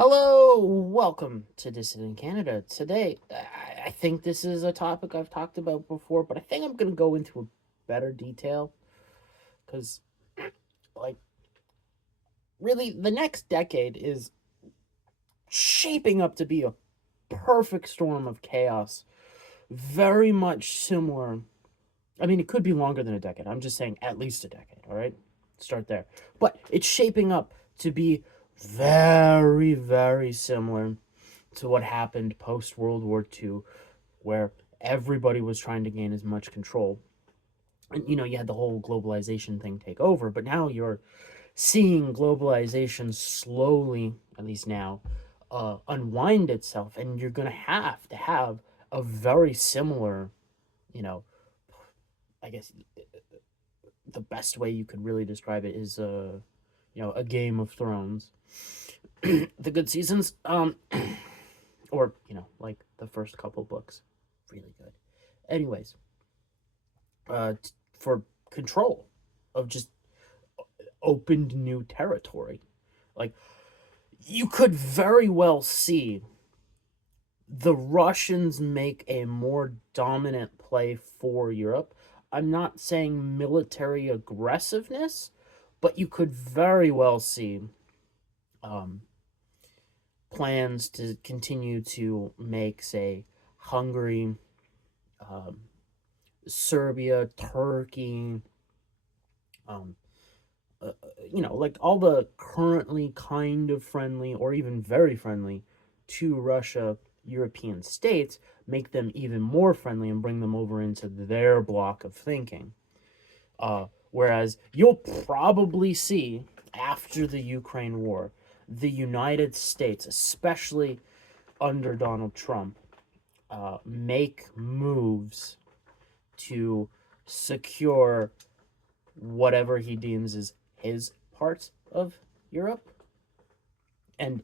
Hello, welcome to Dissident Canada. Today, I think this is a topic I've talked about before, but I think I'm going to go into a better detail because, like, really, the next decade is shaping up to be a perfect storm of chaos, very much similar. I mean, it could be longer than a decade. I'm just saying at least a decade, all right? Start there. But it's shaping up to be very, very similar to what happened post World War II, where everybody was trying to gain as much control. And you had the whole globalization thing take over, but now you're seeing globalization slowly, at least now, unwind itself, and you're going to have a very similar, you know, I guess the best way you could really describe it is a Game of Thrones. The good seasons, or like the first couple books, really good. Anyways, for control of just opened new territory, like you could very well see the Russians make a more dominant play for Europe. I'm not saying military aggressiveness, but you could very well see um, plans to continue to make, say, Hungary, um, Serbia, Turkey, um, like all the currently kind of friendly or even very friendly to Russia European states, make them even more friendly and bring them over into their block of thinking. Whereas you'll probably see after the Ukraine war, the United States, especially under Donald Trump, make moves to secure whatever he deems as his part of Europe, and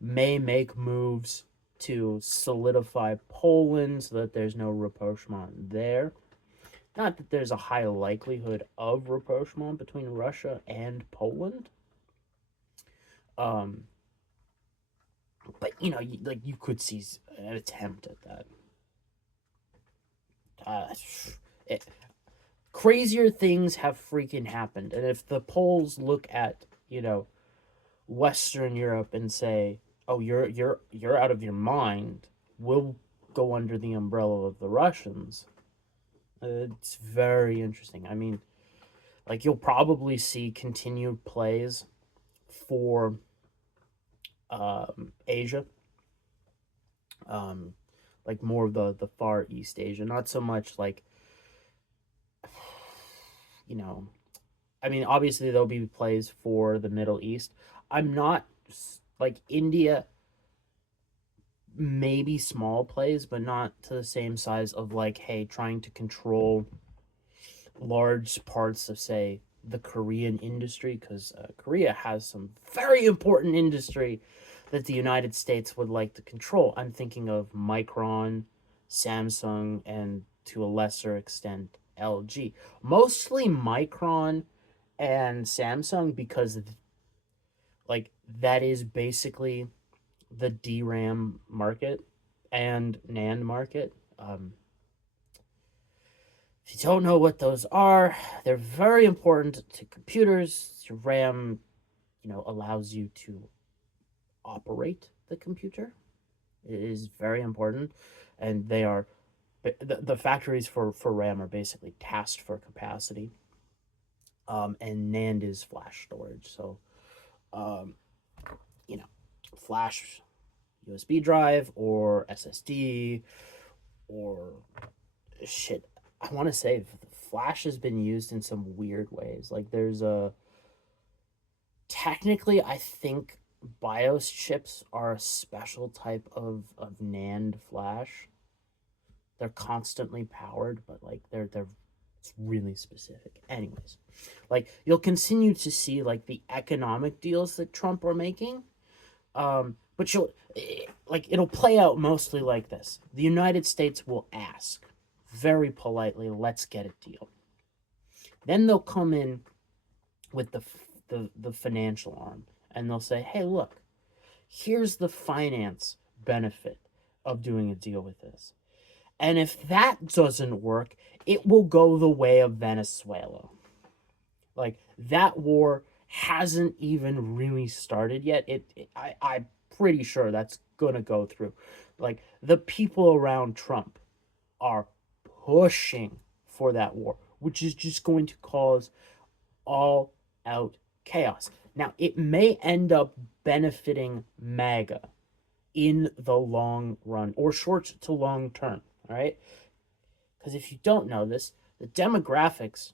may make moves to solidify Poland so that there's no rapprochement there. Not that there's a high likelihood of rapprochement between Russia and Poland. Um, but you could see an attempt at that. Uh, it, Crazier things have freaking happened, and if the Poles look at Western Europe and say, "Oh, you're out of your mind," we'll go under the umbrella of the Russians. It's very interesting. I mean, like you'll probably see continued plays for Asia, um, like more of the Far East Asia, not so much like you know. I mean, obviously there'll be plays for the Middle East. I'm not like India, maybe small plays, but not to the same size of like, hey, trying to control large parts of, say, the Korean industry, because Korea has some very important industry that the United States would like to control. I'm thinking of Micron, Samsung, and to a lesser extent, LG. Mostly Micron and Samsung because like that is basically the DRAM market and NAND market. If you don't know what those are, they're very important to computers. Your RAM, allows you to operate the computer. It is very important, and they are the factories for RAM are basically tasked for capacity. And NAND is flash storage. So, um, you know, flash USB drive or SSD or shit. I want to say Flash has been used in some weird ways. Like there's a technically, I think BIOS chips are a special type of NAND flash. They're constantly powered, but like they're it's really specific. Anyways, like you'll continue to see like the economic deals that Trump are making. But it'll play out mostly like this. The United States will ask very politely, "Let's get a deal." Then they'll come in with the financial arm, and they'll say, "Hey, look, here's the finance benefit of doing a deal with this. And if that doesn't work, it will go the way of Venezuela. Like, that war hasn't even really started yet. I'm pretty sure that's gonna go through. Like, the people around Trump are pushing for that war, which is just going to cause all out chaos. Now, it may end up benefiting MAGA in the long run or short to long term. All right. Because if you don't know this, the demographics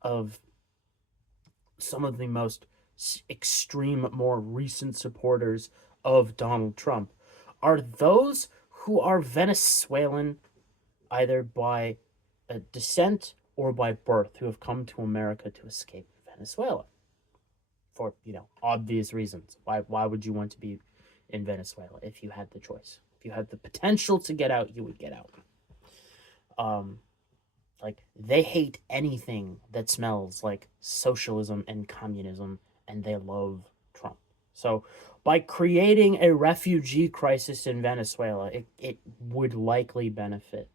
of some of the most extreme, more recent supporters of Donald Trump are those who are Venezuelan either by a descent or by birth, who have come to America to escape Venezuela for, obvious reasons. Why would you want to be in Venezuela if you had the choice? If you had the potential to get out, you would get out. Like, they hate anything that smells like socialism and communism, and they love Trump. So by creating a refugee crisis in Venezuela, it would likely benefit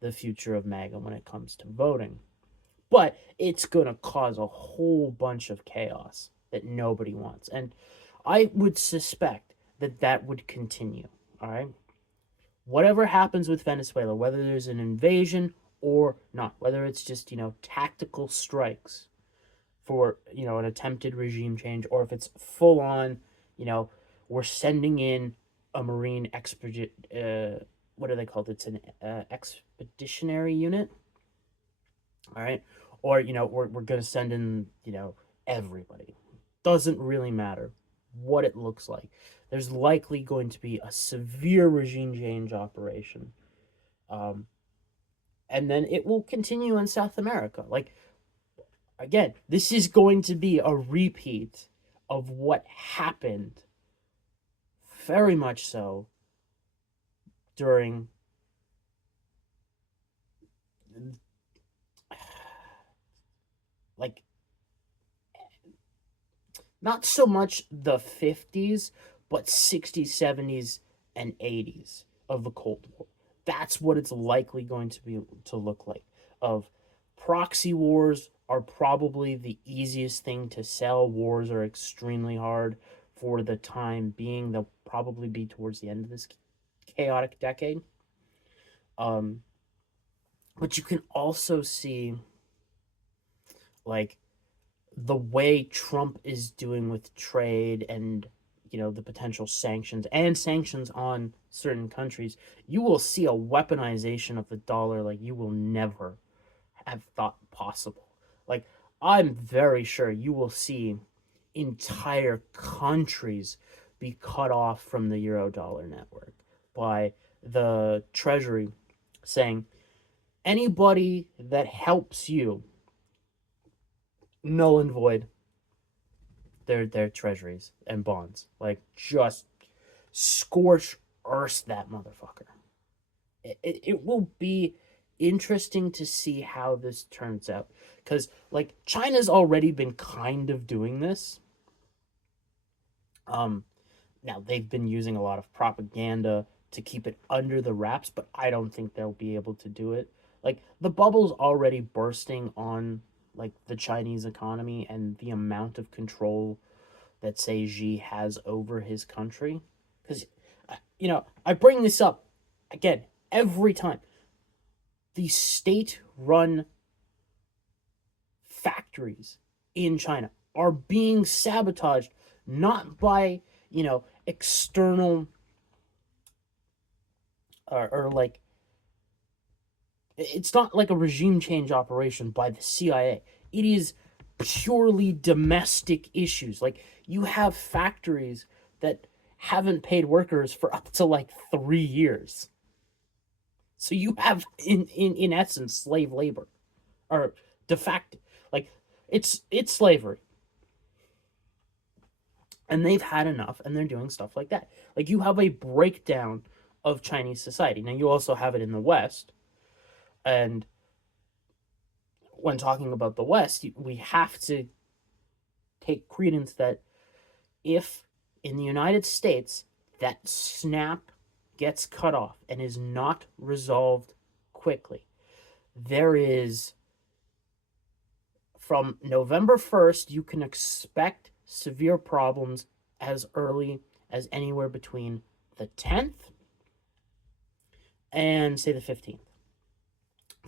the future of MAGA when it comes to voting. But it's going to cause a whole bunch of chaos that nobody wants. And I would suspect that that would continue. All right. Whatever happens with Venezuela, whether there's an invasion or not, whether it's just, tactical strikes for, an attempted regime change, or if it's full on, we're sending in a Marine what are they called? It's an expeditionary unit. All right. Or, we're going to send in, everybody. Doesn't really matter what it looks like. There's likely going to be a severe regime change operation. And then it will continue in South America. Like, again, this is going to be a repeat of what happened, very much so, during like not so much the 50s, but 60s, 70s, and 80s of the Cold War. That's what it's likely going to look like. Of proxy wars are probably the easiest thing to sell. Wars are extremely hard for the time being. They'll probably be towards the end of this chaotic decade. But you can also see, like, the way Trump is doing with trade and, the potential sanctions and sanctions on certain countries. You will see a weaponization of the dollar like you will never have thought possible. Like, I'm very sure you will see entire countries be cut off from the Eurodollar network by the Treasury saying, anybody that helps you, null and void their treasuries and bonds. Like, just scorch earth that motherfucker. It will be interesting to see how this turns out, because, like, China's already been kind of doing this. Now they've been using a lot of propaganda to keep it under the wraps, but I don't think they'll be able to do it. Like, the bubble's already bursting on, like, the Chinese economy and the amount of control that, say, Xi has over his country. Because, I bring this up again every time. The state-run factories in China are being sabotaged, not by, external or like, it's not like a regime change operation by the CIA. It is purely domestic issues. Like, you have factories that haven't paid workers for up to like 3 years. So you have in essence slave labor, or de facto, like, it's slavery. And they've had enough, and they're doing stuff like that. Like, you have a breakdown of Chinese society. Now, you also have it in the West. And when talking about the West, we have to take credence that if in the United States, that snap gets cut off and is not resolved quickly, there is, from November 1st, you can expect severe problems as early as anywhere between the 10th and, say, the 15th.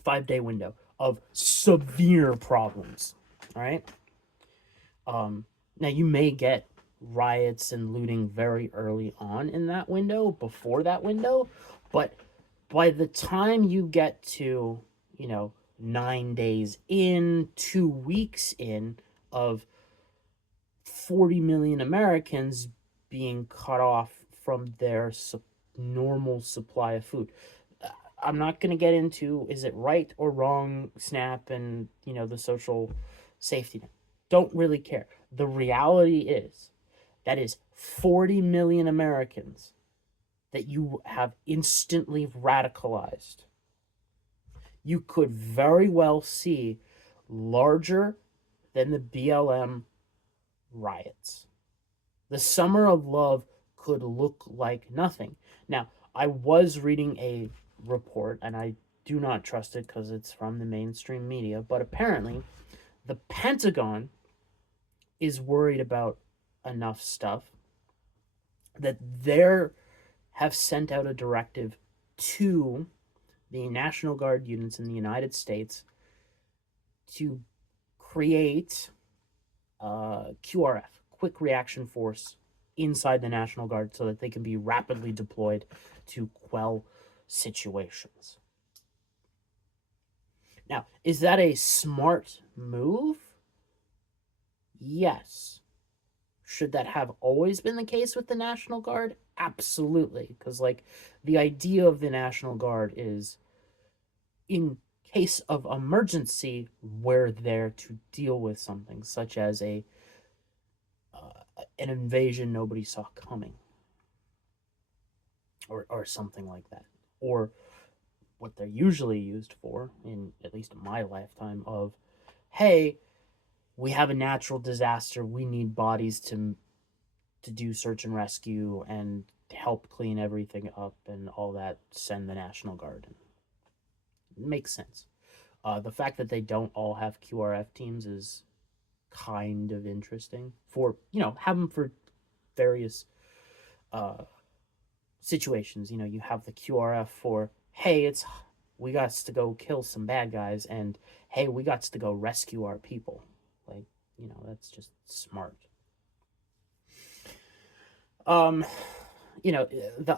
5-day window of severe problems. All right. Now, you may get riots and looting very early on in that window, before that window, but by the time you get to, 9 days in, 2 weeks in, of 40 million Americans being cut off from their normal supply of food. I'm not going to get into is it right or wrong, SNAP, and, the social safety net. Don't really care. The reality is that is 40 million Americans that you have instantly radicalized. You could very well see larger than the BLM riots. The Summer of Love could look like nothing. Now, I was reading a report, and I do not trust it because it's from the mainstream media, but apparently the Pentagon is worried about enough stuff that they have sent out a directive to the National Guard units in the United States to create QRF, Quick Reaction Force, inside the National Guard so that they can be rapidly deployed to quell situations. Now, is that a smart move? Yes. Should that have always been the case with the National Guard? Absolutely. Because, the idea of the National Guard is, in case of emergency, we're there to deal with something, such as an invasion nobody saw coming. Or something like that. Or what they're usually used for, in at least in my lifetime, of, hey, we have a natural disaster, we need bodies to do search and rescue and help clean everything up and all that, send the National Guard. It makes sense. The fact that they don't all have QRF teams is kind of interesting. For, have them for various situations. You have the QRF for, hey, we got to go kill some bad guys, and hey, we got to go rescue our people. That's just smart. The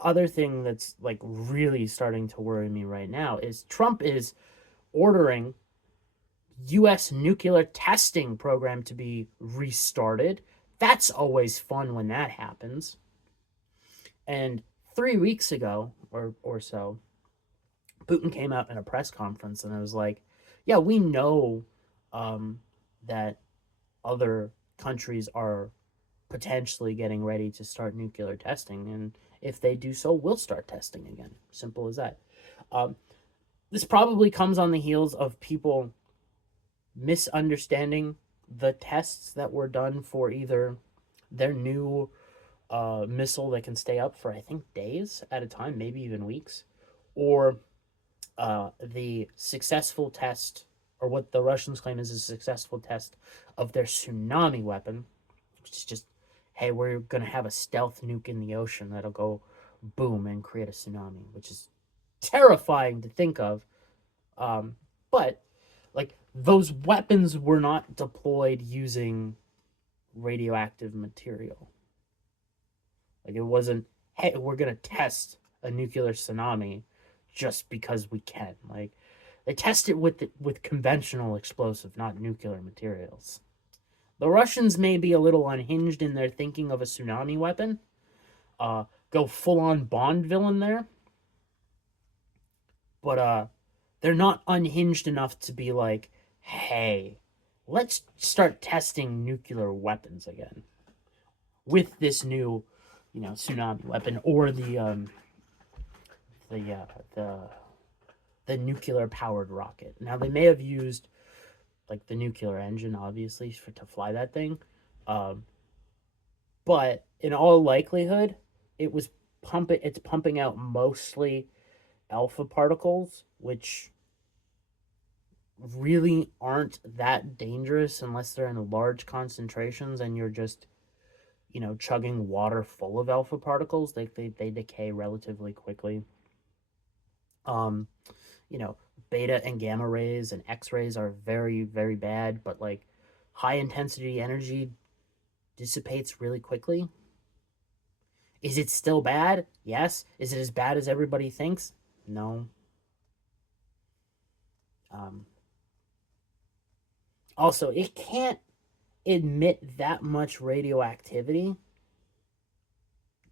other thing that's really starting to worry me right now is Trump is ordering U.S. nuclear testing program to be restarted. That's always fun when that happens. And 3 weeks ago or so, Putin came out in a press conference and it was like, yeah, we know that other countries are potentially getting ready to start nuclear testing, and if they do so, we'll start testing again. Simple as that. This probably comes on the heels of people misunderstanding the tests that were done for either their new missile that can stay up for, I think, days at a time, maybe even weeks, or the successful test, or what the Russians claim is a successful test of their tsunami weapon, which is just, hey, we're going to have a stealth nuke in the ocean that'll go boom and create a tsunami, which is terrifying to think of. But, those weapons were not deployed using radioactive material. It wasn't, hey, we're going to test a nuclear tsunami just because we can. They test it with conventional explosive, not nuclear materials. The Russians may be a little unhinged in their thinking of a tsunami weapon. Go full-on Bond villain there. But they're not unhinged enough to be like, hey, let's start testing nuclear weapons again with this new, tsunami weapon, or the nuclear-powered rocket. Now, they may have used the nuclear engine, obviously, to fly that thing. But in all likelihood, it's pumping out mostly alpha particles, which really aren't that dangerous unless they're in large concentrations and you're just, chugging water full of alpha particles. They decay relatively quickly. Um, you know, beta and gamma rays and X rays are very, very bad, but like high intensity energy dissipates really quickly. Is it still bad? Yes. Is it as bad as everybody thinks? No. Um, Also, it can't emit that much radioactivity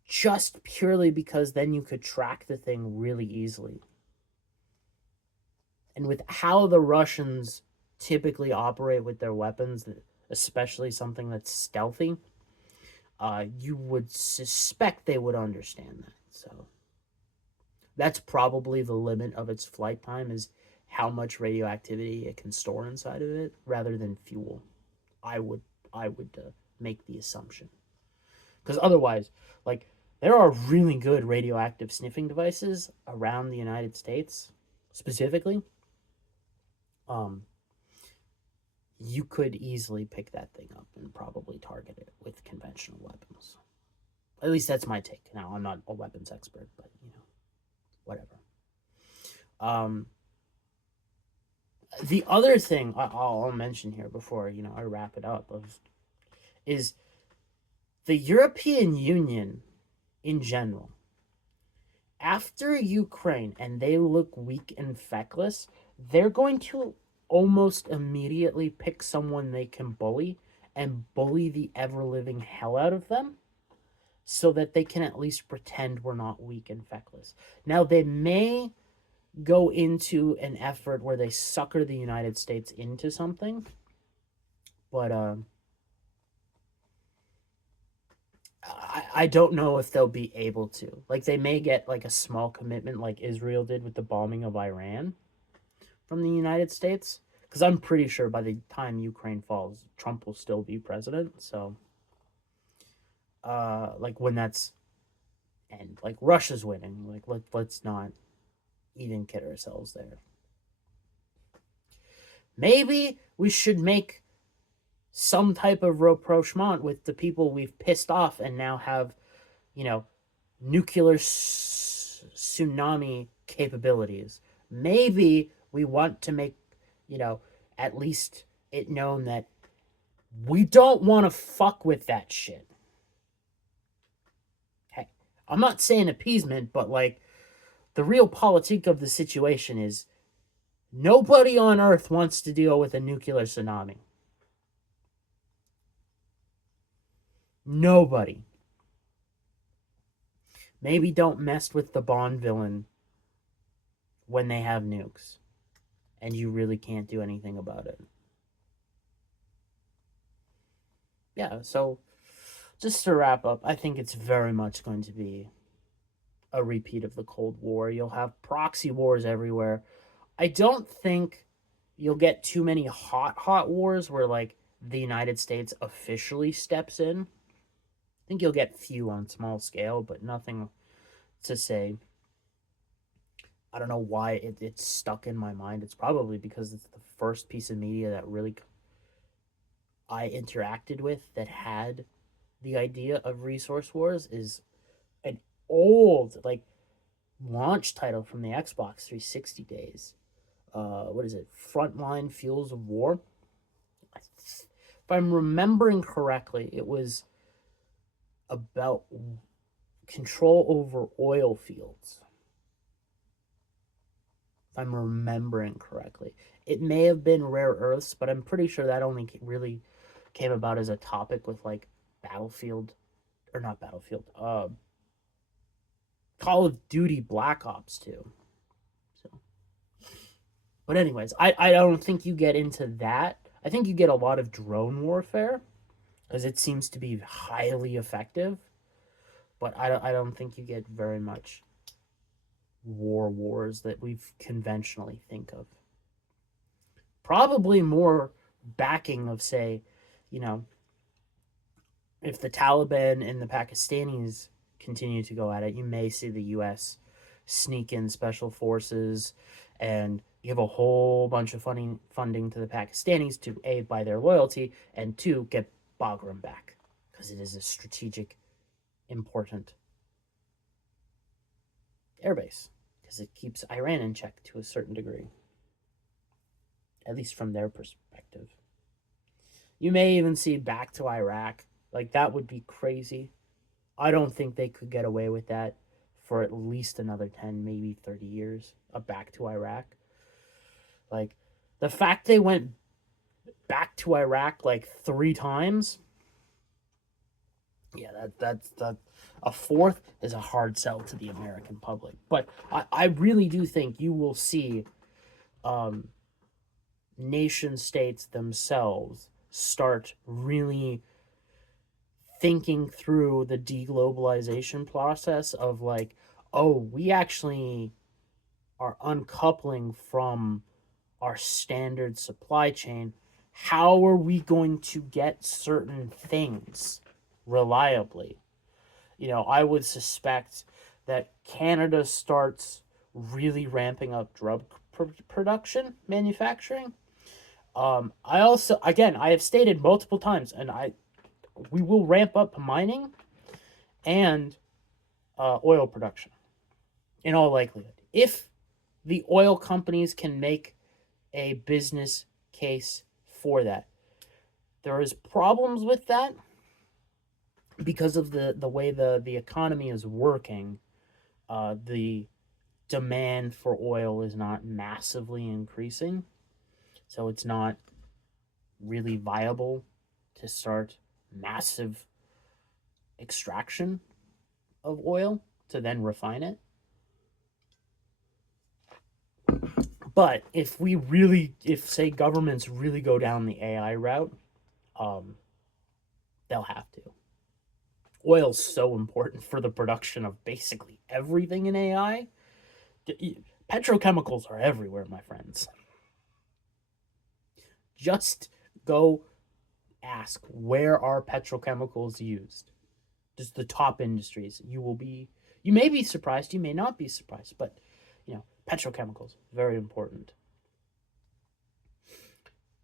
just purely because then you could track the thing really easily. And with how the Russians typically operate with their weapons, especially something that's stealthy, you would suspect they would understand that. So that's probably the limit of its flight time, is how much radioactivity it can store inside of it rather than fuel. I would I would make the assumption, because otherwise, like, there are really good radioactive sniffing devices around the United States, specifically. Um, you could easily pick that thing up and probably target it with conventional weapons. At least that's my take. Now, I'm not a weapons expert, but whatever. Um, the other thing I'll mention here before I wrap it up is the European Union in general. After Ukraine and they look weak and feckless, they're going to almost immediately pick someone they can bully and bully the ever living hell out of them so that they can at least pretend we're not weak and feckless. Now, they may go into an effort where they sucker the United States into something, but I don't know if they'll be able to. Like, they may get like a small commitment like Israel did with the bombing of Iran from the United States. Because I'm pretty sure by the time Ukraine falls, Trump will still be president. So, like, when that's and like Russia's winning, like let's not even kid ourselves there. Maybe we should make some type of rapprochement with the people we've pissed off and now have, you know, nuclear tsunami capabilities. Maybe we want to make, at least it known that we don't want to fuck with that shit. Hey, I'm not saying appeasement, but like, the real politique of the situation is nobody on Earth wants to deal with a nuclear tsunami. Nobody. Maybe don't mess with the Bond villain when they have nukes and you really can't do anything about it. Yeah, so just to wrap up, I think it's very much going to be a repeat of the Cold War. You'll have proxy wars everywhere. I don't think you'll get too many hot wars where like the United States officially steps in. I think you'll get few on small scale, but nothing to say. I don't know why it's stuck in my mind. It's probably because it's the first piece of media that really I interacted with that had the idea of resource wars. Is an old like launch title from the Xbox 360 days. What is it? Frontline Fuels of War. If I'm remembering correctly, it was about control over oil fields. If I'm remembering correctly, it may have been rare earths, but I'm pretty sure that only really came about as a topic with like Battlefield, or not Battlefield, Call of Duty Black Ops 2. So, but anyways, I don't think you get into that. I think you get a lot of drone warfare because it seems to be highly effective, but I don't think you get very much wars that we've conventionally think of. Probably more backing of, say, you know, if the Taliban and the Pakistanis continue to go at it, you may see the U.S. sneak in special forces and give a whole bunch of funding to the Pakistanis to aid by their loyalty and to get Bagram back because it is a strategic, important airbase because it keeps Iran in check to a certain degree, at least from their perspective. You may even see back to Iraq. Like, that would be crazy. I don't think they could get away with that for at least another 10, maybe 30 years, back to Iraq. Like, the fact they went back to Iraq like 3 times, yeah, that's a fourth is a hard sell to the American public. But I really do think you will see nation states themselves start really thinking through the deglobalization process of like, oh, we actually are uncoupling from our standard supply chain. How are we going to get certain things reliably? I would suspect that Canada starts really ramping up drug production, manufacturing. I also, again, I have stated multiple times, and we will ramp up mining and oil production in all likelihood. If the oil companies can make a business case for that. There is problems with that because of the way the economy is working. The demand for oil is not massively increasing, so it's not really viable to start massive extraction of oil to then refine it. But if say governments really go down the AI route, they'll have to. Oil's so important for the production of basically everything in AI. Petrochemicals are everywhere, my friends. Just go ask, where are petrochemicals used? Just the top industries. You may be surprised, you may not be surprised, but petrochemicals, very important.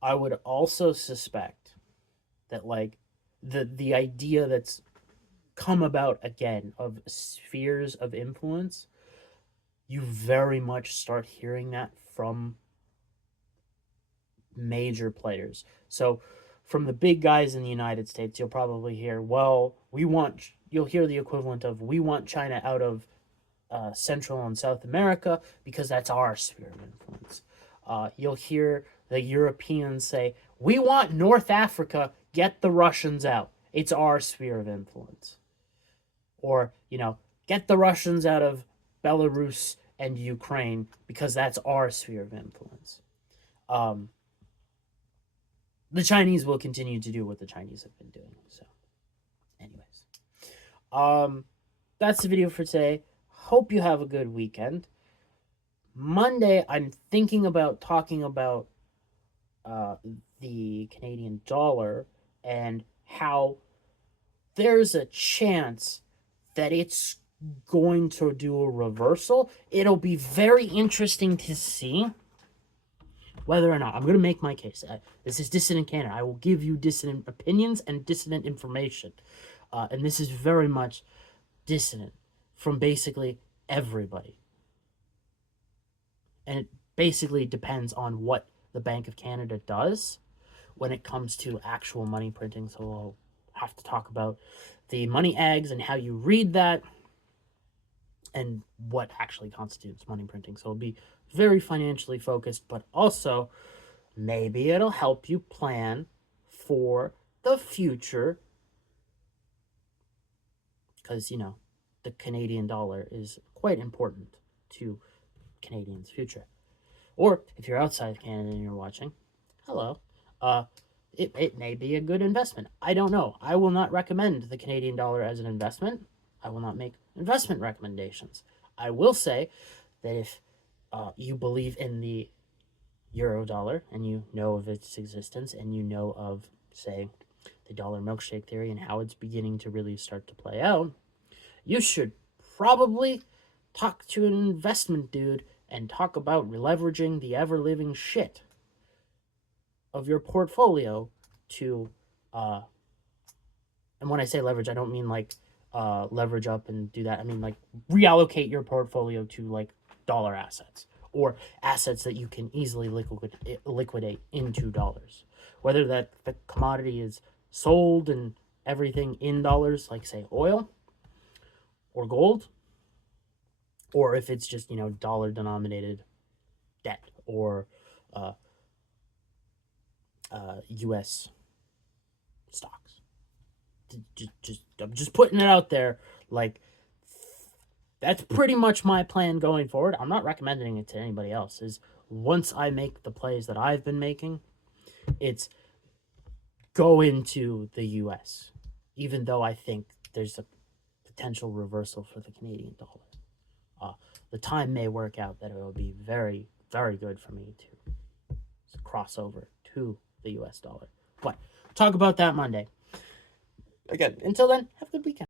I would also suspect that like the idea that's come about again of spheres of influence, you very much start hearing that from major players. So from the big guys in the United States, you'll probably hear, well, you'll hear the equivalent of, we want China out of Central and South America because that's our sphere of influence. You'll hear the Europeans say, we want North Africa, get the Russians out. It's our sphere of influence. Or, get the Russians out of Belarus and Ukraine because that's our sphere of influence. The Chinese will continue to do what the Chinese have been doing. So, anyways. That's the video for today. Hope you have a good weekend. Monday, I'm thinking about talking about the Canadian dollar and how there's a chance that it's going to do a reversal. It'll be very interesting to see whether or not. I'm going to make my case. This is Dissident Canada. I will give you dissident opinions and dissident information. And this is very much dissident from basically everybody. And it basically depends on what the Bank of Canada does when it comes to actual money printing. So we'll have to talk about the money eggs and how you read that and what actually constitutes money printing. So it'll be very financially focused, but also maybe it'll help you plan for the future because, the Canadian dollar is quite important to Canadians' future. Or if you're outside of Canada and you're watching, hello, it may be a good investment. I don't know. I will not recommend the Canadian dollar as an investment. I will not make investment recommendations. I will say that if you believe in the euro dollar and you know of its existence and you know of, say, the dollar milkshake theory and how it's beginning to really start to play out, you should probably talk to an investment dude and talk about leveraging the ever-living shit of your portfolio to, and when I say leverage, I don't mean like leverage up and do that. I mean like reallocate your portfolio to like dollar assets or assets that you can easily liquidate into dollars. Whether that the commodity is sold and everything in dollars, like say oil or gold, or if it's just, dollar denominated debt or U.S. stocks. I'm just putting it out there. Like, that's pretty much my plan going forward. I'm not recommending it to anybody else. Is once I make the plays that I've been making, it's go into the U.S. Even though I think there's a potential reversal for the Canadian dollar. The time may work out that it will be very, very good for me to cross over to the U.S. dollar. But talk about that Monday. Again, until then, have a good weekend.